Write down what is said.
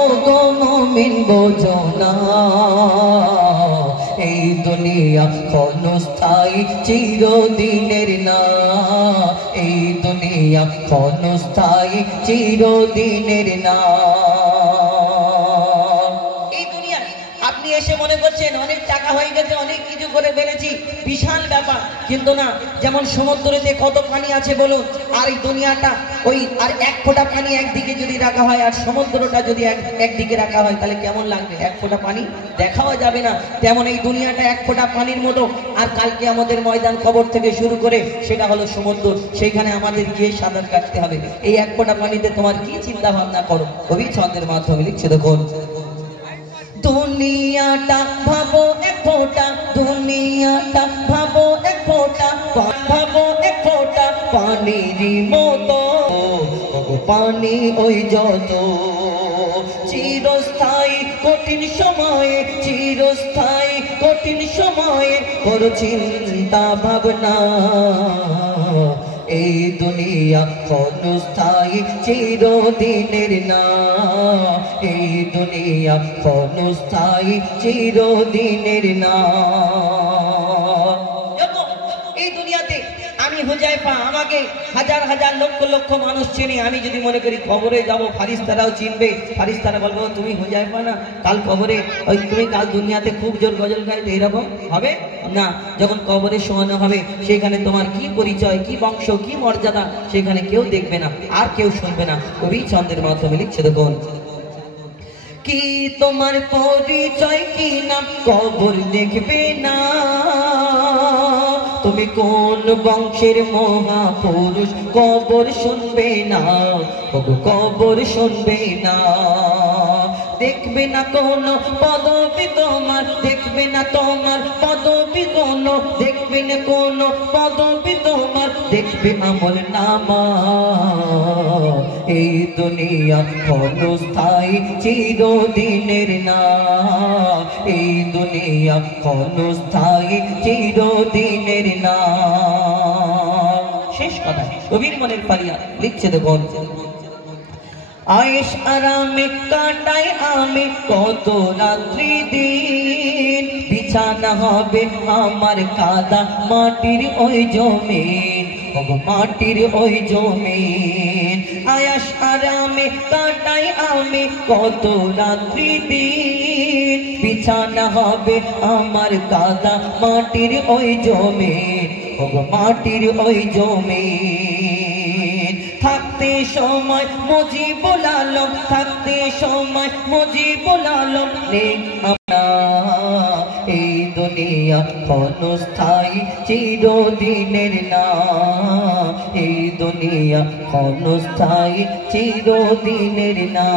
ও গো মুমিন বোঝো না, এই দুনিয়া ক্ষণস্থায়ী চিরদিনের না, এই দুনিয়া ক্ষণস্থায়ী চিরদিনের না। এই দুনিয়া আপনি এসে মনে করছেন অনেক টাকা হয়ে গেছে, অনেক কিছু করে ফেলেছি, বিশাল ব্যাপার, কিন্তু না। যেমন সমুদ্রেতে কত পানি আছে বলুন, আর এই দুনিয়াটা ওই আর এক ফোঁটা পানি একদিকে যদি রাখা হয় আর সমুদ্রটা যদি একদিকে রাখা হয় তাহলে কেমন লাগবে? এক ফোঁটা পানি দেখাও যাবে না। তেমন এই দুনিয়াটা এক ফোঁটা পানির মতো, আর কালকে আমাদের ময়দান কবর থেকে শুরু করে সেটা হলো সমুদ্র, সেইখানে আমাদের গিয়ে সাঁতার কাটতে হবে। এই এক ফোঁটা পানিতে তোমার কি চিন্তা ভাবনা করো? কবি ছন্দের মাধ্যমে লিখছে, দেখুন, দুনিয়াটা ভাবো এক ফোঁটা, দুনিয়াটা ভাবো এক ফোঁটা, ভাবো এক ফোঁটা পানির মতো, পানি ওই যত চিরস্থায়ী কঠিন সময়ে, চিরস্থায়ী কঠিন সময়ে করো চিন্তা ভাবনা, এই দুনিয়া ক্ষণস্থায়ী চিরদিনের না, এই দুনিয়া ক্ষণস্থায়ী চিরদিনের না। এই দুনিয়াতে আমি হুজাইফা, আমাকে হাজার হাজার লক্ষ লক্ষ মানুষ চেনে। আমি যদি মনে করি কবরে যাব, ফারিস্তারাও চিনবে, ফারিস্তারা বলবো তুমি হুজাইফা না, কাল কবরে ওই তুমি কাল দুনিয়াতে খুব জোর গজল গাইতে, এরকম হবে না। যখন কবরে শোয়ানো হবে সেখানে তোমার কি পরিচয়, কি বংশ, কি মর্যাদা সেখানে কেউ দেখবে না, আর কেউ শুনবে না। কবি ছন্দের মাধ্যমে লিখছে, দেখুন, কি তোমার পরিচয় কি নাম কবর দেখবে না, তুমি কোন বংশের মহাপুরুষ কবর শুনবে না, কবর শুনবে না। দেখবে না কোন পদবি তোমার, দেখবে না তোমার পদবি কোন, দেখবে না কোন পদবি তোমার, দেখবে আমল নামা, এই দুনিয়া ক্ষণস্থায়ী চিরদিনের না, এই দুনিয়া ক্ষণস্থায়ী চিরদিনের না। শেষ কথা কবির মনের ফারিয়া লিখছে, দেখুন, আয়েশ আরামে কাটাই আমি কত রাত্রি দিন, বিছানা হবে আমার কাদা মাটির ওই জমিন, মাটির ওই জমিন। আয়েশ আরামে কাটাই আমি কত রাত্রি দিন, বিছানা হবে আমার কাদা মাটির ওই জমিন, মাটির ওই জমিন। থাকতে সময় মুজিবুল আলম, থাকতে সময় মুজিবুল আলম নেই আমরা, এই দুনিয়া ক্ষণস্থায়ী চিরদিনের না, এই দুনিয়া ক্ষণস্থায়ী চিরদিনের না।